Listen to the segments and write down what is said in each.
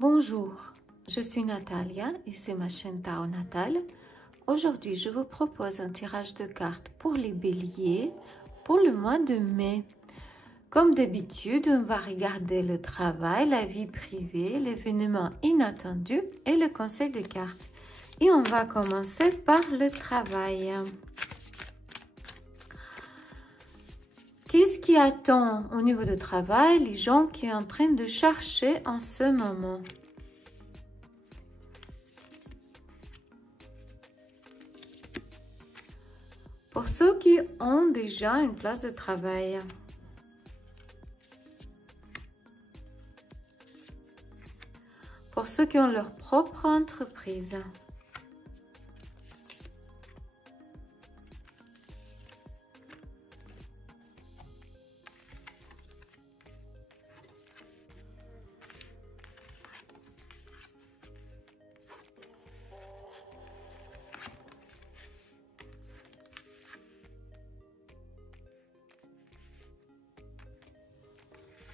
Bonjour, je suis Natalia et c'est ma chaîne Tao Natal. Aujourd'hui, je vous propose un tirage de cartes pour les béliers pour le mois de mai. Comme d'habitude, on va regarder le travail, la vie privée, l'événement inattendu et le conseil de cartes. Et on va commencer par le travail. Qu'est-ce qui attend au niveau du travail les gens qui sont en train de chercher en ce moment? Pour ceux qui ont déjà une place de travail. Pour ceux qui ont leur propre entreprise.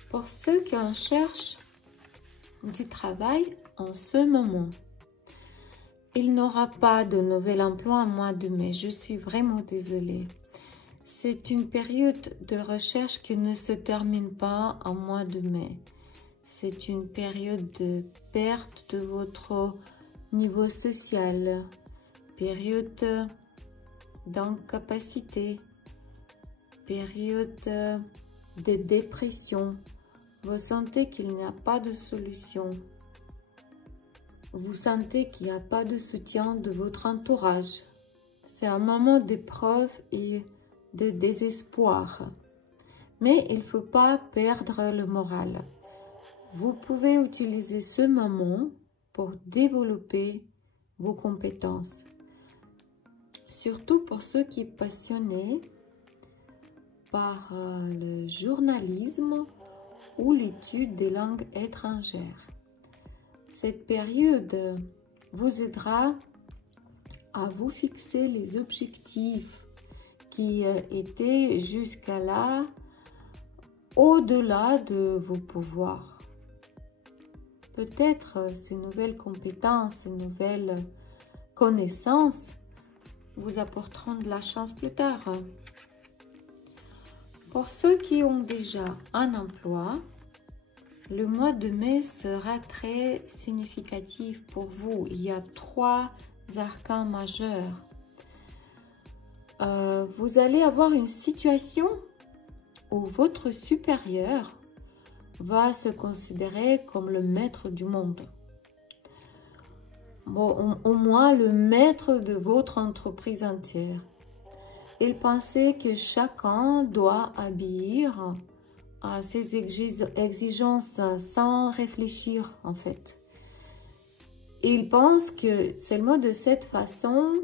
Pour ceux qui en cherchent du travail en ce moment. Il n'aura pas de nouvel emploi en mois de mai. Je suis vraiment désolée. C'est une période de recherche qui ne se termine pas en mois de mai. C'est une période de perte de votre niveau social, période d'incapacité, période de dépression. Vous sentez qu'il n'y a pas de solution. Vous sentez qu'il n'y a pas de soutien de votre entourage. C'est un moment d'épreuve et de désespoir. Mais il ne faut pas perdre le moral. Vous pouvez utiliser ce moment pour développer vos compétences. Surtout pour ceux qui sont passionnés par le journalisme ou l'étude des langues étrangères. Cette période vous aidera à vous fixer les objectifs qui étaient jusqu'à là au-delà de vos pouvoirs. Peut-être ces nouvelles compétences, ces nouvelles connaissances vous apporteront de la chance plus tard. Pour ceux qui ont déjà un emploi, le mois de mai sera très significatif pour vous. Il y a 3 arcans majeurs. Vous allez avoir une situation où votre supérieur va se considérer comme le maître du monde. Bon, au moins le maître de votre entreprise entière. Il pensait que chacun doit obéir à ses exigences sans réfléchir en fait. Il pense que seulement de cette façon,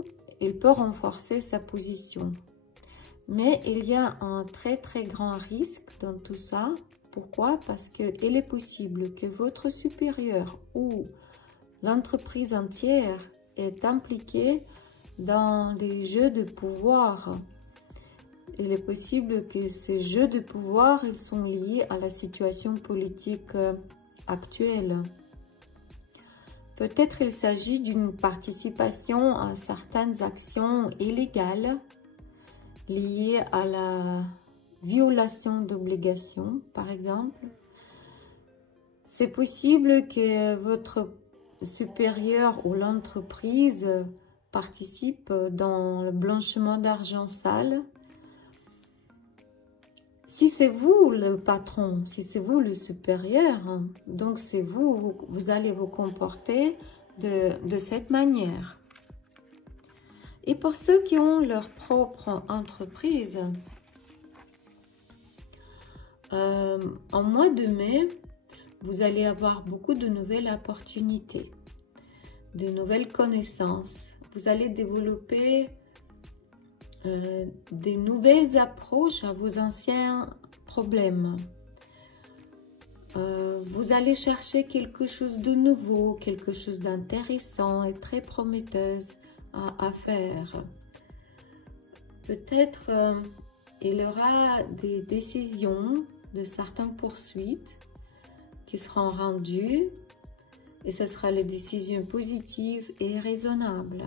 il peut renforcer sa position. Mais il y a un très grand risque dans tout ça. Pourquoi? Parce qu'il est possible que votre supérieur ou l'entreprise entière est impliquée dans des jeux de pouvoir. Il est possible que ces jeux de pouvoir ils sont liés à la situation politique actuelle. Peut-être il s'agit d'une participation à certaines actions illégales liées à la violation d'obligations, par exemple. C'est possible que votre supérieur ou l'entreprise participe dans le blanchiment d'argent sale. Si c'est vous le patron, si c'est vous le supérieur, donc c'est vous, vous allez vous comporter de cette manière. Et pour ceux qui ont leur propre entreprise, en mois de mai, vous allez avoir beaucoup de nouvelles opportunités, de nouvelles connaissances. Vous allez développer des nouvelles approches à vos anciens problèmes. Vous allez chercher quelque chose de nouveau, quelque chose d'intéressant et très prometteuse à faire. Peut-être il y aura des décisions de certaines poursuites qui seront rendues et ce sera les décisions positives et raisonnables.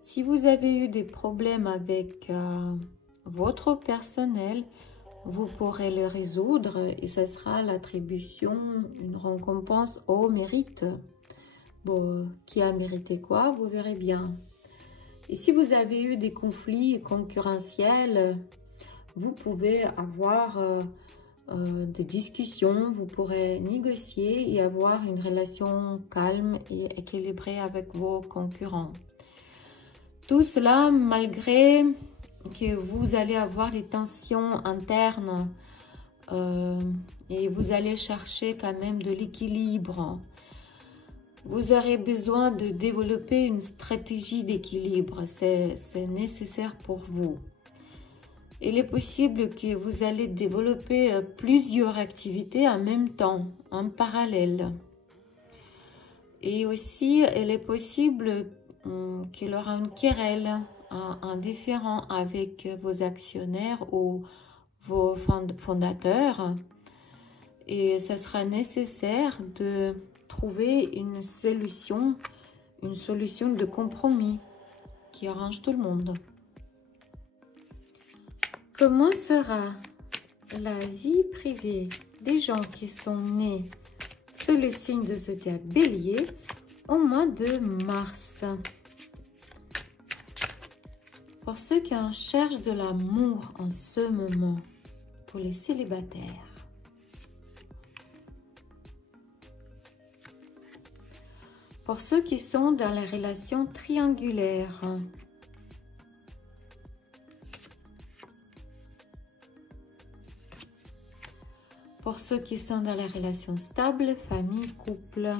Si vous avez eu des problèmes avec votre personnel, vous pourrez le résoudre et ce sera l'attribution, une récompense au mérite. Bon, qui a mérité quoi, vous verrez bien. Et si vous avez eu des conflits concurrentiels, vous pouvez avoir des discussions, vous pourrez négocier et avoir une relation calme et équilibrée avec vos concurrents. Tout cela malgré que vous allez avoir des tensions internes et vous allez chercher quand même de l'équilibre. Vous aurez besoin de développer une stratégie d'équilibre, c'est nécessaire pour vous. Il est possible que vous allez développer plusieurs activités en même temps, en parallèle. Et aussi, il est possible qu'il y aura une querelle, un différend avec vos actionnaires ou vos fondateurs. Et ça sera nécessaire de trouver une solution de compromis qui arrange tout le monde. Comment sera la vie privée des gens qui sont nés sous le signe de zodiaque Bélier au mois de mars? Pour ceux qui en cherchent de l'amour en ce moment, pour les célibataires. Pour ceux qui sont dans la relation triangulaire. Pour ceux qui sont dans la relation stable, famille, couple.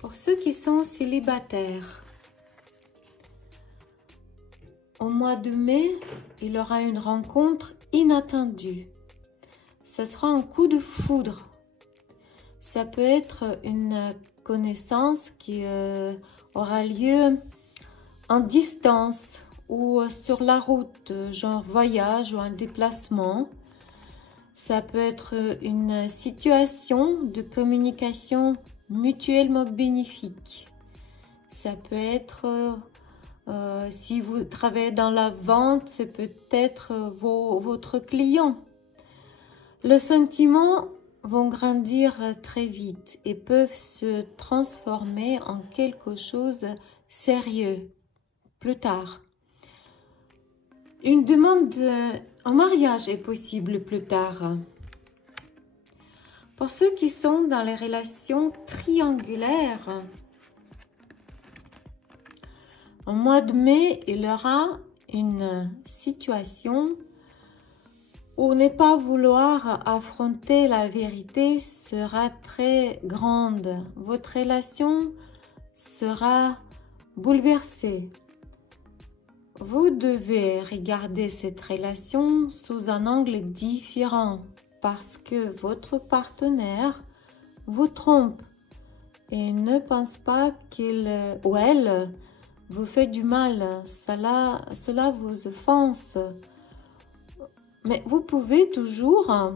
Pour ceux qui sont célibataires, au mois de mai, il y aura une rencontre inattendue. Ce sera un coup de foudre. Ça peut être une connaissance qui aura lieu en distance ou sur la route, genre voyage ou un déplacement. Ça peut être une situation de communication mutuellement bénéfique. Ça peut être, si vous travaillez dans la vente, c'est peut-être votre client. Les sentiments vont grandir très vite et peuvent se transformer en quelque chose de sérieux plus tard. Une demande en mariage est possible plus tard. Pour ceux qui sont dans les relations triangulaires, au mois de mai, il y aura une situation où ne pas vouloir affronter la vérité sera très grande. Votre relation sera bouleversée. Vous devez regarder cette relation sous un angle différent parce que votre partenaire vous trompe et ne pense pas qu'il ou elle vous fait du mal. Cela vous offense. Mais vous pouvez toujours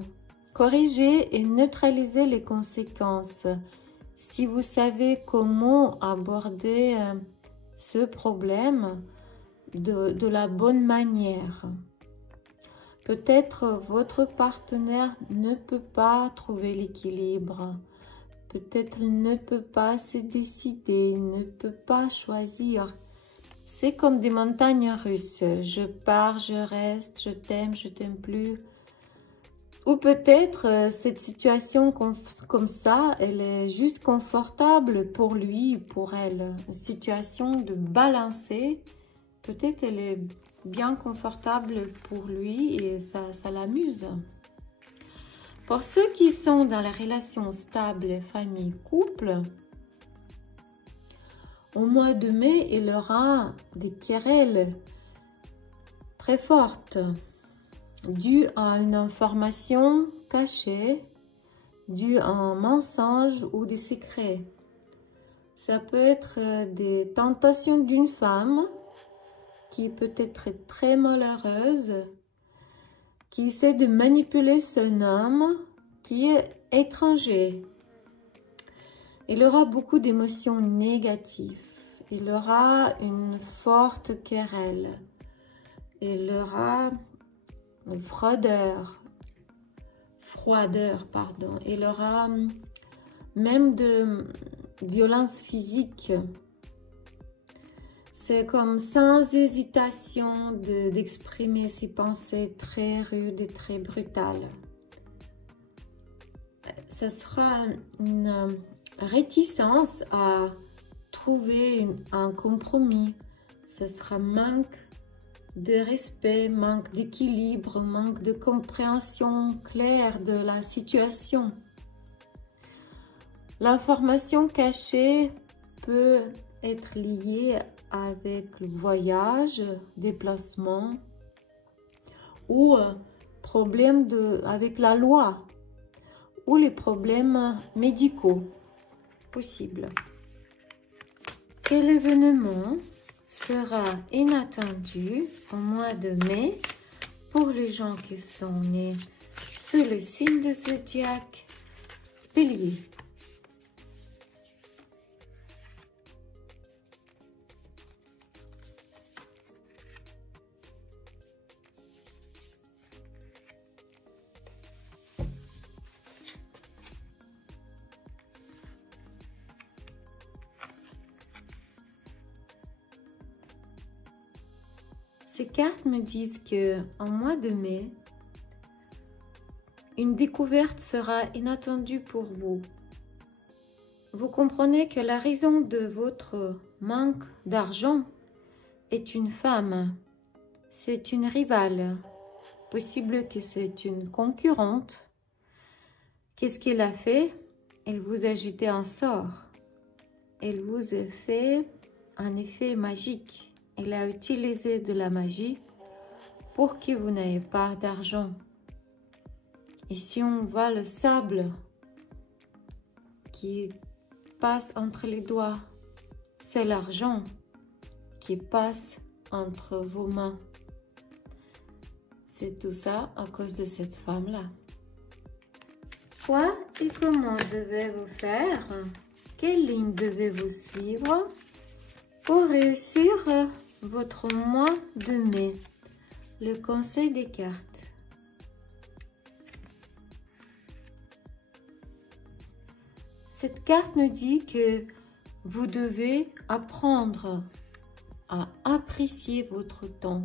corriger et neutraliser les conséquences si vous savez comment aborder ce problème de la bonne manière. Peut-être votre partenaire ne peut pas trouver l'équilibre. Peut-être il ne peut pas se décider, ne peut pas choisir. C'est comme des montagnes russes. Je pars, je reste, je t'aime plus. Ou peut-être cette situation comme ça, elle est juste confortable pour lui, pour elle. Une situation de balancer. Peut-être elle est bien confortable pour lui et ça l'amuse. Pour ceux qui sont dans la relation stable, famille, couple, au mois de mai, il y aura des querelles très forte, due à une information cachée, due à un mensonge ou des secrets. Ça peut être des tentations d'une femme qui peut être très malheureuse, qui essaie de manipuler son homme qui est étranger. Il aura beaucoup d'émotions négatives. Il aura une forte querelle. Il aura une froideur. Il aura même de violence physique. C'est comme sans hésitation d'exprimer ses pensées très rudes et très brutales. Ce sera une réticence à trouver un compromis. Ce sera manque de respect, manque d'équilibre, manque de compréhension claire de la situation. L'information cachée peut être liée avec le voyage, déplacement ou problème avec la loi ou les problèmes médicaux possibles. Quel événement sera inattendu au mois de mai pour les gens qui sont nés sous le signe de zodiaque Bélier? Ces cartes me disent que en mois de mai, une découverte sera inattendue pour vous. Vous comprenez que la raison de votre manque d'argent est une femme. C'est une rivale. Possible que c'est une concurrente. Qu'est-ce qu'elle a fait? Elle vous a jeté un sort. Elle vous a fait un effet magique. Elle a utilisé de la magie pour que vous n'ayez pas d'argent. Et si on voit le sable qui passe entre les doigts, c'est l'argent qui passe entre vos mains. C'est tout ça à cause de cette femme-là. Quoi et comment devez-vous faire? Quelle ligne devez-vous suivre pour réussir votre mois de mai? Le conseil des cartes. Cette carte nous dit que vous devez apprendre à apprécier votre temps.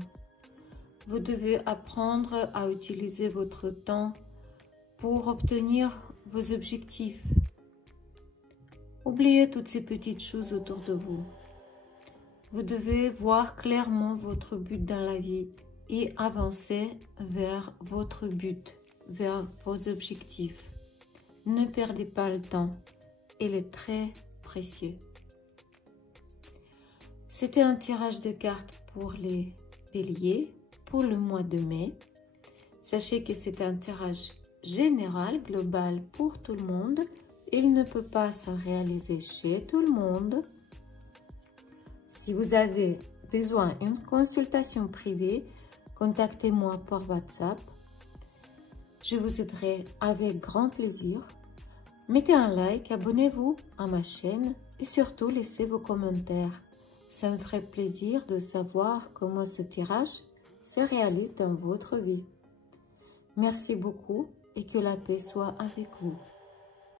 Vous devez apprendre à utiliser votre temps pour obtenir vos objectifs. Oubliez toutes ces petites choses autour de vous. Vous devez voir clairement votre but dans la vie et avancer vers votre but, vers vos objectifs. Ne perdez pas le temps, il est très précieux. C'était un tirage de cartes pour les béliers pour le mois de mai. Sachez que c'est un tirage général, global pour tout le monde. Il ne peut pas se réaliser chez tout le monde. Si vous avez besoin d'une consultation privée, contactez-moi par WhatsApp. Je vous aiderai avec grand plaisir. Mettez un like, abonnez-vous à ma chaîne et surtout laissez vos commentaires. Ça me ferait plaisir de savoir comment ce tirage se réalise dans votre vie. Merci beaucoup et que la paix soit avec vous.